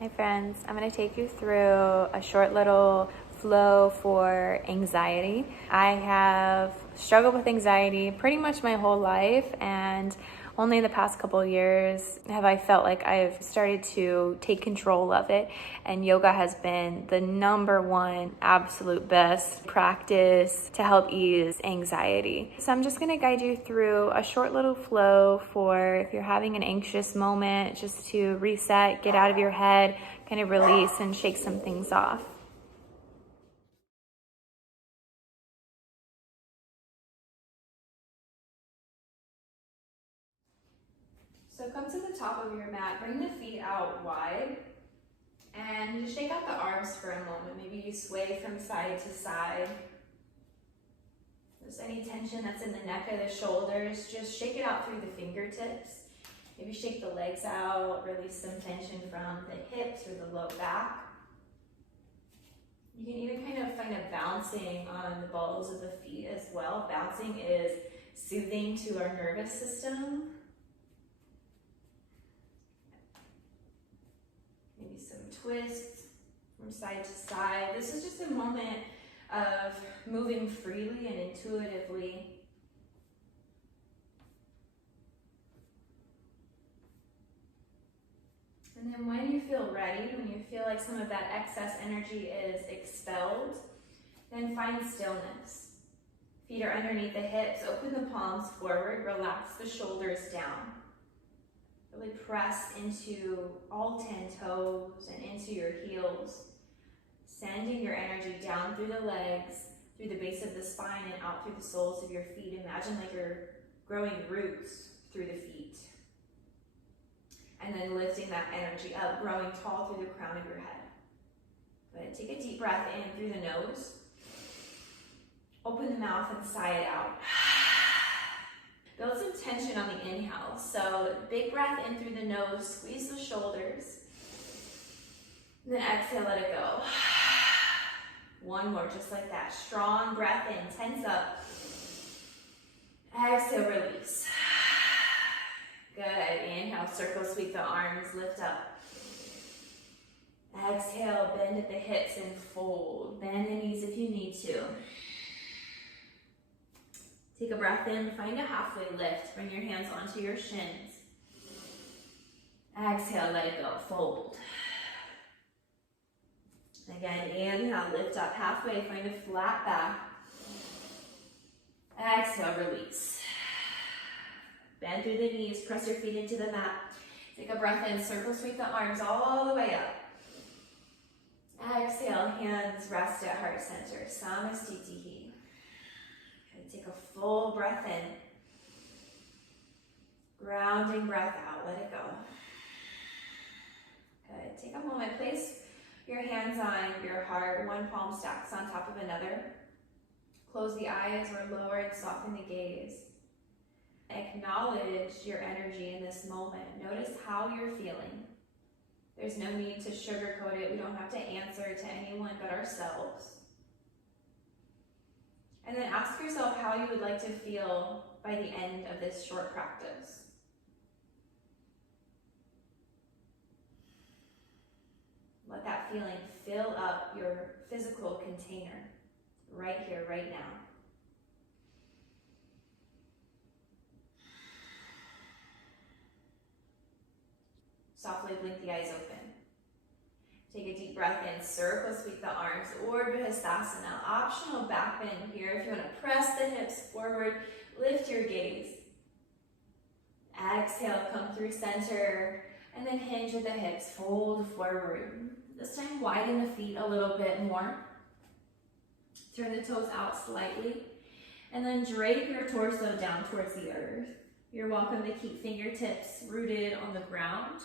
Hi friends, I'm going to take you through a short little flow for anxiety. I have struggled with anxiety pretty much my whole life, and only in the past couple of years have I felt like I've started to take control of it, and yoga has been the number one absolute best practice to help ease anxiety. So I'm just going to guide you through a short little flow for if you're having an anxious moment, just to reset, get out of your head, kind of release and shake some things off. So come to the top of your mat, bring the feet out wide, and just shake out the arms for a moment. Maybe you sway from side to side. There's any tension that's in the neck or the shoulders, just shake it out through the fingertips. Maybe shake the legs out, release some tension from the hips or the low back. You can even kind of find a bouncing on the balls of the feet as well. Bouncing is soothing to our nervous system. Maybe some twists from side to side. This is just a moment of moving freely and intuitively. And then when you feel ready, when you feel like some of that excess energy is expelled, then find stillness. Feet are underneath the hips, open the palms forward, relax the shoulders down. Really press into all 10 toes and into your heels, sending your energy down through the legs, through the base of the spine and out through the soles of your feet. Imagine like you're growing roots through the feet. And then lifting that energy up, growing tall through the crown of your head. Go ahead, take a deep breath in through the nose. Open the mouth and sigh it out. Build some tension on the inhale. So big breath in through the nose, squeeze the shoulders. And then exhale, let it go. One more, just like that. Strong breath in, tense up. Exhale, release. Good. Inhale, circle, sweep the arms, lift up. Exhale, bend at the hips and fold. Bend the knees if you need to. Take a breath in, find a halfway lift. Bring your hands onto your shins. Exhale, let it go, fold. Again, inhale, lift up halfway, find a flat back. Exhale, release. Bend through the knees, press your feet into the mat. Take a breath in, circle, sweep the arms all the way up. Exhale, hands rest at heart center, Samastitihi. Okay, take a full breath in. Grounding breath out, let it go. Good, take a moment, place your hands on your heart, one palm stacks on top of another. Close the eyes or lower and soften the gaze. Acknowledge your energy in this moment. Notice how you're feeling. There's no need to sugarcoat it. We don't have to answer to anyone but ourselves. And then ask yourself how you would like to feel by the end of this short practice. Let that feeling fill up your physical container right here, right now. Softly blink the eyes open. Take a deep breath in, circle, sweep the arms, Urdhva Hastasana. Optional back bend here. If you want to press the hips forward, lift your gaze. Exhale, come through center, and then hinge with the hips, fold forward. This time, widen the feet a little bit more. Turn the toes out slightly, and then drape your torso down towards the earth. You're welcome to keep fingertips rooted on the ground,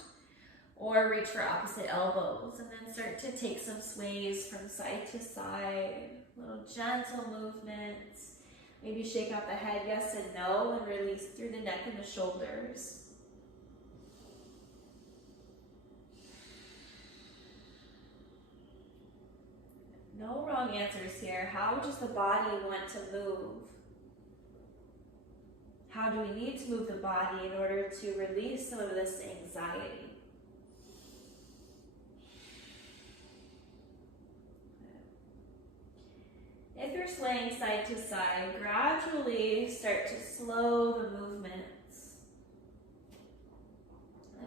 or reach for opposite elbows, and then start to take some sways from side to side, little gentle movements. Maybe shake out the head yes and no, and release through the neck and the shoulders. No wrong answers here. How does the body want to move? How do we need to move the body in order to release some of this anxiety? swaying side to side, gradually start to slow the movements.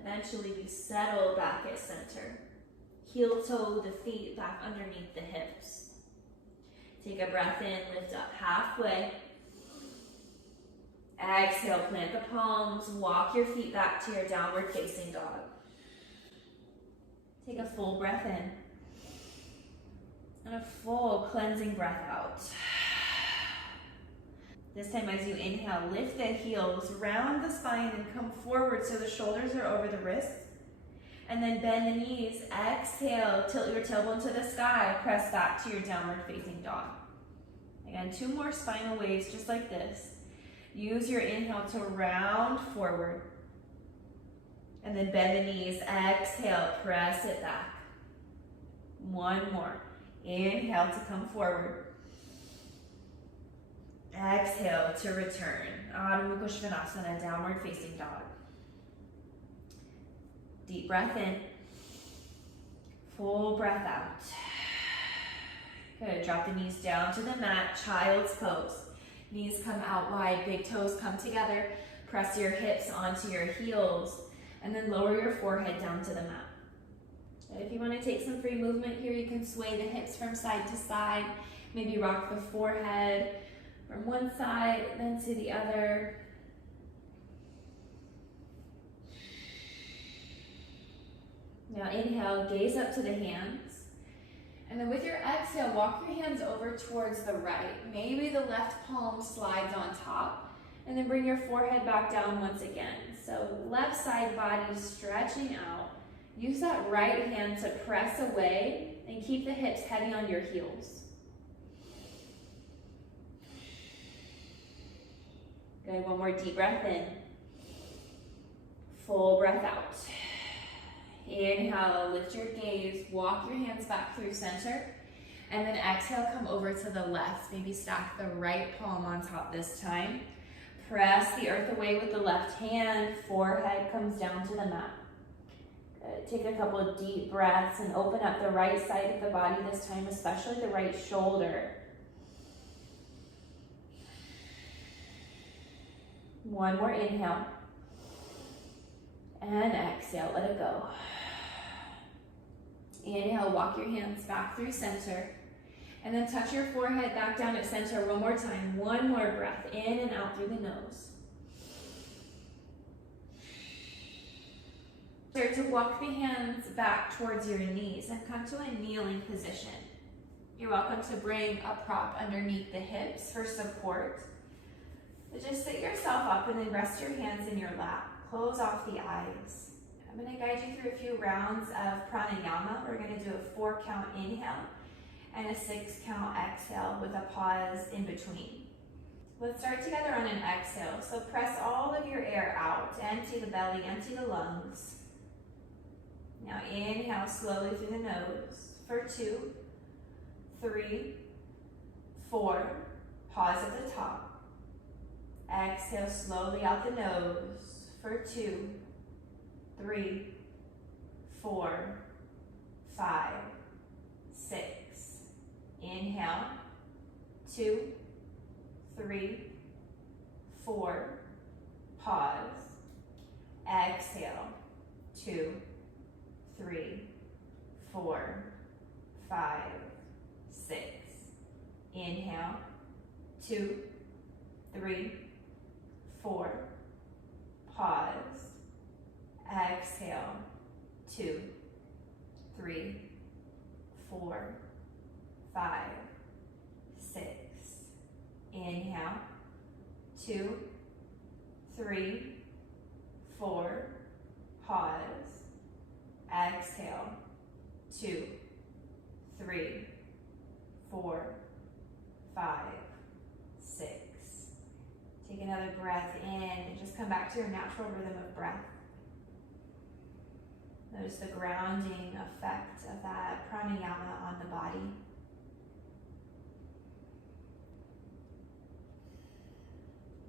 Eventually you settle back at center. Heel toe the feet back underneath the hips. Take a breath in, lift up halfway. Exhale, plant the palms, walk your feet back to your downward facing dog. Take a full breath in. And a full cleansing breath out. This time as you inhale, lift the heels, round the spine and come forward so the shoulders are over the wrists. And then bend the knees, exhale, tilt your tailbone to the sky, press back to your downward facing dog. Again, 2 more spinal waves just like this. Use your inhale to round forward. And then bend the knees, exhale, press it back. 1 more. Inhale to come forward. Exhale to return. Adho Mukha Svanasana, downward facing dog. Deep breath in. Full breath out. Good. Drop the knees down to the mat, child's pose. Knees come out wide, big toes come together. Press your hips onto your heels, and then lower your forehead down to the mat. If you want to take some free movement here, you can sway the hips from side to side. Maybe rock the forehead from one side, then to the other. Now inhale, gaze up to the hands. And then with your exhale, walk your hands over towards the right. Maybe the left palm slides on top. And then bring your forehead back down once again. So left side body stretching out. Use that right hand to press away and keep the hips heavy on your heels. Good, 1 more deep breath in. Full breath out. Inhale, lift your gaze, walk your hands back through center, and then exhale, come over to the left. Maybe stack the right palm on top this time. Press the earth away with the left hand, forehead comes down to the mat. Good. Take a couple of deep breaths and open up the right side of the body this time, especially the right shoulder. 1 more inhale. And exhale, let it go. Inhale, walk your hands back through center. And then touch your forehead back down at center 1 more time. 1 more breath in and out through the nose. Start to walk the hands back towards your knees and come to a kneeling position. You're welcome to bring a prop underneath the hips for support. But just sit yourself up and then rest your hands in your lap. Close off the eyes. I'm going to guide you through a few rounds of pranayama. We're going to do a 4-count inhale and a 6-count exhale with a pause in between. Let's start together on an exhale. So press all of your air out. Empty the belly, empty the lungs. Now inhale slowly through the nose for 2, 3, 4. Pause at the top. Exhale slowly out the nose for 2, 3, 4, 5, 6. Inhale, 2, 3, 4. Pause. Exhale, 2, 3, 4, 5, 6. Inhale, 2, 3, 4. Pause. Exhale, 2, 3, 4, 5, 6. Inhale, 2, 3, 4. Pause. Exhale, 2, 3, 4, 5, 6. Take another breath in and just come back to your natural rhythm of breath. Notice the grounding effect of that pranayama on the body.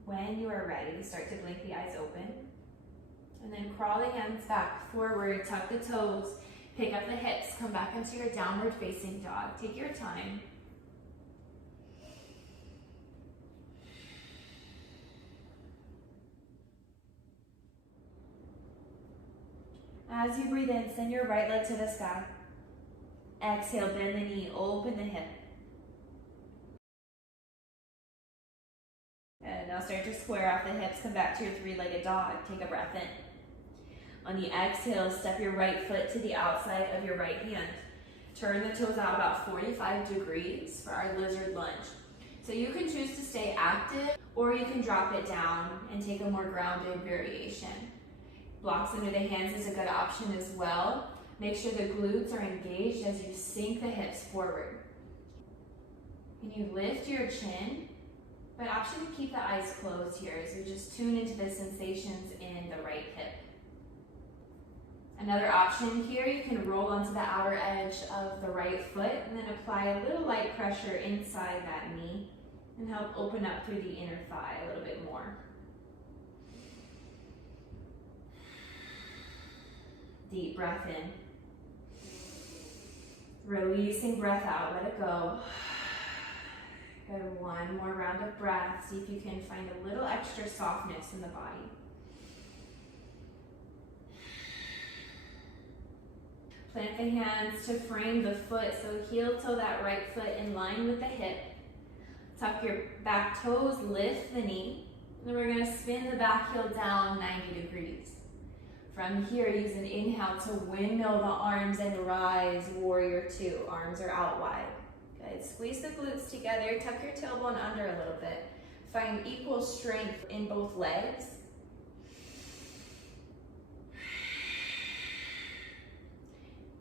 When you are ready, start to blink the eyes open. And then crawl the hands back forward, tuck the toes, pick up the hips, come back into your downward facing dog. Take your time. As you breathe in, send your right leg to the sky. Exhale, bend the knee, open the hip. And now start to square off the hips, come back to your three-legged dog. Take a breath in. On the exhale, step your right foot to the outside of your right hand. Turn the toes out about 45 degrees for our lizard lunge. So you can choose to stay active, or you can drop it down and take a more grounded variation. Blocks under the hands is a good option as well. Make sure the glutes are engaged as you sink the hips forward. Can you lift your chin? But option to keep the eyes closed here as you just tune into the sensations in the right hip. Another option here, you can roll onto the outer edge of the right foot and then apply a little light pressure inside that knee and help open up through the inner thigh a little bit more. Deep breath in. Releasing breath out, let it go. Good, one more round of breath. See if you can find a little extra softness in the body. Plant the hands to frame the foot, so heel toe that right foot in line with the hip. Tuck your back toes, lift the knee, and then we're going to spin the back heel down 90 degrees. From here, use an inhale to windmill the arms and rise, warrior two. Arms are out wide. Good. Squeeze the glutes together, tuck your tailbone under a little bit. Find equal strength in both legs.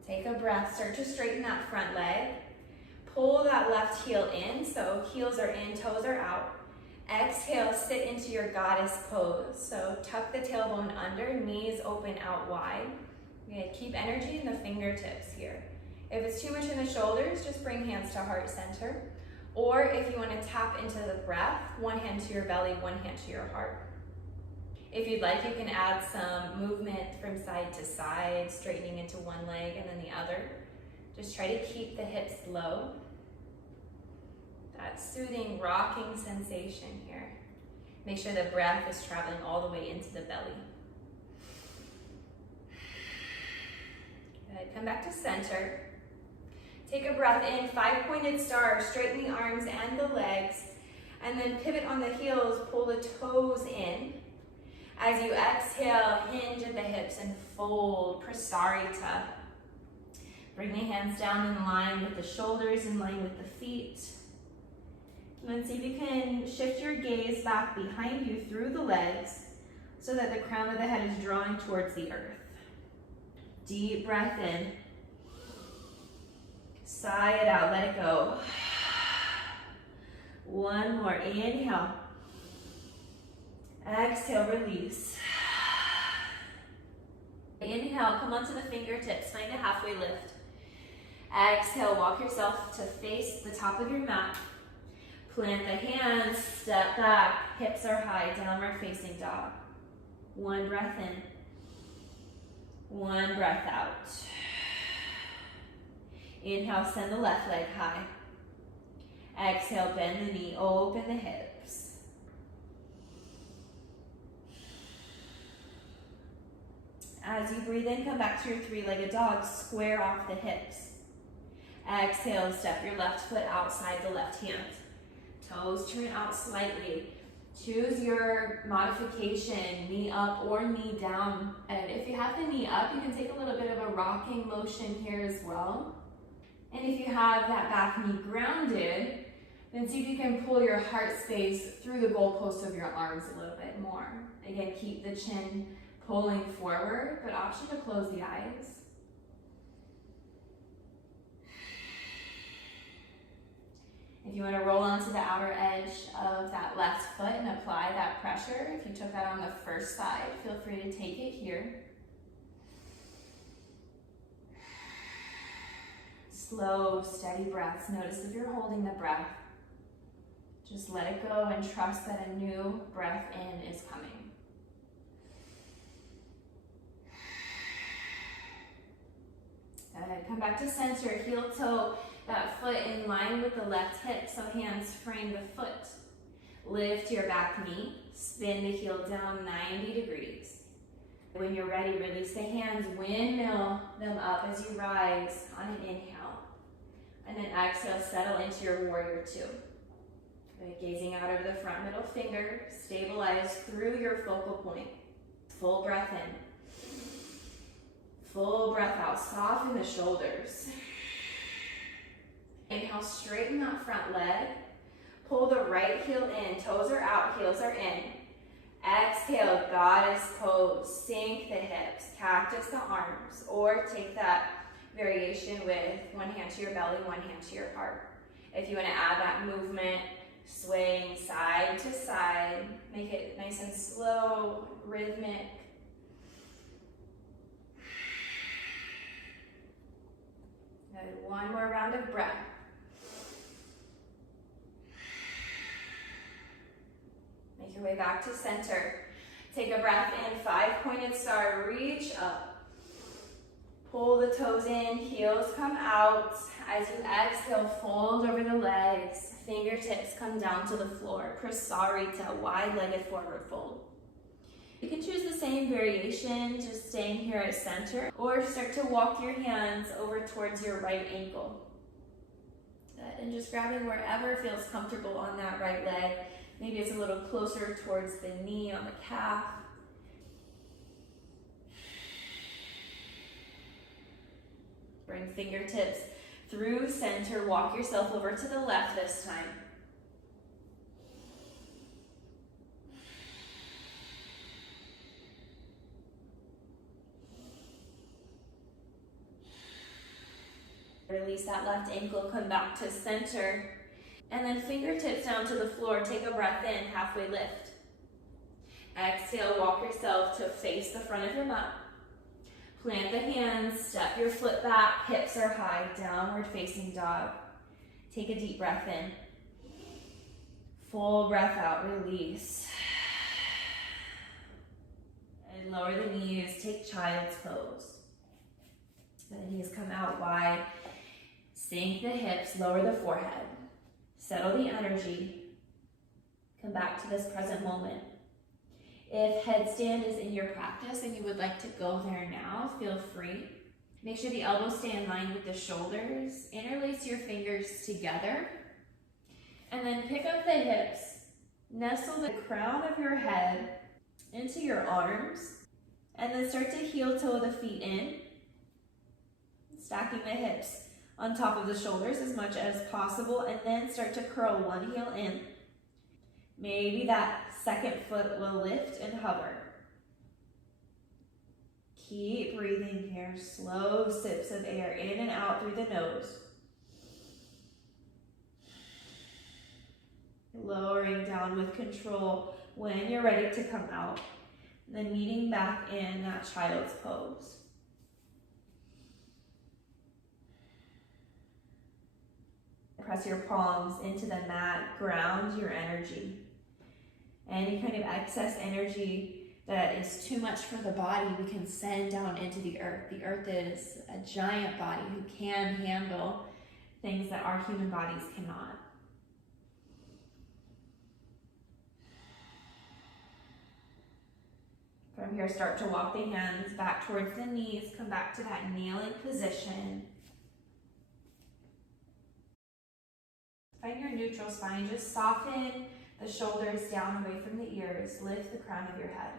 Take a breath, start to straighten that front leg. Pull that left heel in, so heels are in, toes are out. Exhale, sit into your goddess pose. So tuck the tailbone under, knees open out wide. You're gonna keep energy in the fingertips here. If it's too much in the shoulders, just bring hands to heart center. Or if you wanna tap into the breath, one hand to your belly, one hand to your heart. If you'd like, you can add some movement from side to side, straightening into one leg and then the other. Just try to keep the hips low. That soothing, rocking sensation here. Make sure the breath is traveling all the way into the belly. Good. Come back to center. Take a breath in, 5-pointed star, straighten the arms and the legs, and then pivot on the heels, pull the toes in. As you exhale, hinge at the hips and fold, Prasarita. Bring the hands down in line with the shoulders, in line with the feet. And then see if you can shift your gaze back behind you through the legs so that the crown of the head is drawing towards the earth. Deep breath in. Sigh it out, let it go. One more, inhale. Exhale, release. Inhale, come onto the fingertips, find a halfway lift. Exhale, walk yourself to face the top of your mat. Plant the hands, step back, hips are high, downward facing dog. One breath in, one breath out. Inhale, send the left leg high. Exhale, bend the knee, open the hips. As you breathe in, come back to your three-legged dog, square off the hips. Exhale, step your left foot outside the left hand. Toes turn out slightly. Choose your modification, knee up or knee down. And if you have the knee up, you can take a little bit of a rocking motion here as well. And if you have that back knee grounded, then see if you can pull your heart space through the goalposts of your arms a little bit more. Again, keep the chin pulling forward, but option to close the eyes. If you want to roll onto the outer edge of that left foot and apply that pressure, if you took that on the first side, feel free to take it here. Slow, steady breaths. Notice if you're holding the breath, just let it go and trust that a new breath in is coming. Good. Come back to center, heel toe that foot in line with the left hip, so hands frame the foot. Lift your back knee, spin the heel down 90 degrees. When you're ready, release the hands, windmill them up as you rise on an inhale. And then exhale, settle into your warrior two. Good. Gazing out over the front middle finger, stabilize through your focal point. Full breath in. Full breath out, soften the shoulders. Inhale, straighten that front leg. Pull the right heel in, toes are out, heels are in. Exhale, goddess pose, sink the hips, cactus the arms, or take that variation with one hand to your belly, one hand to your heart. If you want to add that movement, swaying side to side, make it nice and slow, rhythmic. Good. One more round of breath. Make your way back to center. Take a breath in, 5-pointed star, reach up. Pull the toes in, heels come out. As you exhale, fold over the legs. Fingertips come down to the floor. Prasarita, wide-legged forward fold. You can choose the same variation, just staying here at center, or start to walk your hands over towards your right ankle. Good. And just grabbing wherever feels comfortable on that right leg. Maybe it's a little closer towards the knee on the calf. Bring fingertips through center. Walk yourself over to the left this time. Release that left ankle, come back to center. And then fingertips down to the floor. Take a breath in, halfway lift. Exhale, walk yourself to face the front of your mat. Plant the hands, step your foot back, hips are high, downward facing dog. Take a deep breath in. Full breath out, release. And lower the knees, take child's pose. The knees come out wide. Sink the hips, lower the forehead. Settle the energy. Come back to this present moment. If headstand is in your practice and you would like to go there now, feel free. Make sure the elbows stay in line with the shoulders. Interlace your fingers together. And then pick up the hips. Nestle the crown of your head into your arms. And then start to heel toe the feet in. Stacking the hips on top of the shoulders as much as possible, and then start to curl one heel in. Maybe that second foot will lift and hover. Keep breathing here, slow sips of air in and out through the nose. Lowering down with control when you're ready to come out. Then meeting back in that child's pose. Press your palms into the mat, ground your energy. Any kind of excess energy that is too much for the body, we can send down into the earth. The earth is a giant body who can handle things that our human bodies cannot. From here, start to walk the hands back towards the knees. Come back to that kneeling position. Find your neutral spine. Just soften the shoulders down away from the ears. Lift the crown of your head.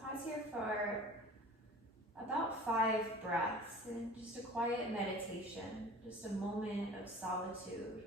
Pause here for about 5 breaths and just a quiet meditation, just a moment of solitude.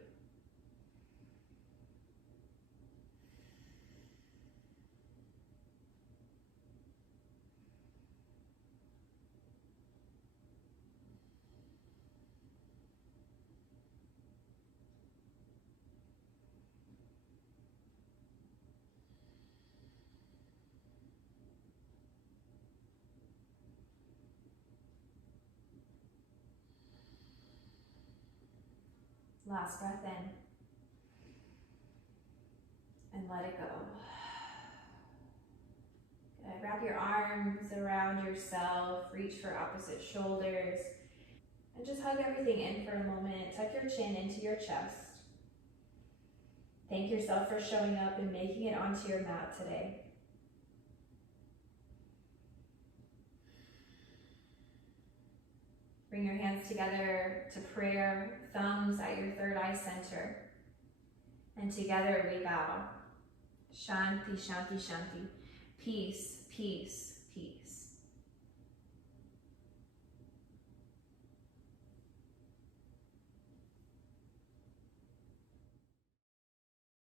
Last breath in. And let it go. Good. Wrap your arms around yourself. Reach for opposite shoulders. And just hug everything in for a moment. Tuck your chin into your chest. Thank yourself for showing up and making it onto your mat today. Bring your hands together to prayer, thumbs at your third eye center. And together we bow. Shanti, Shanti, Shanti. Peace, peace.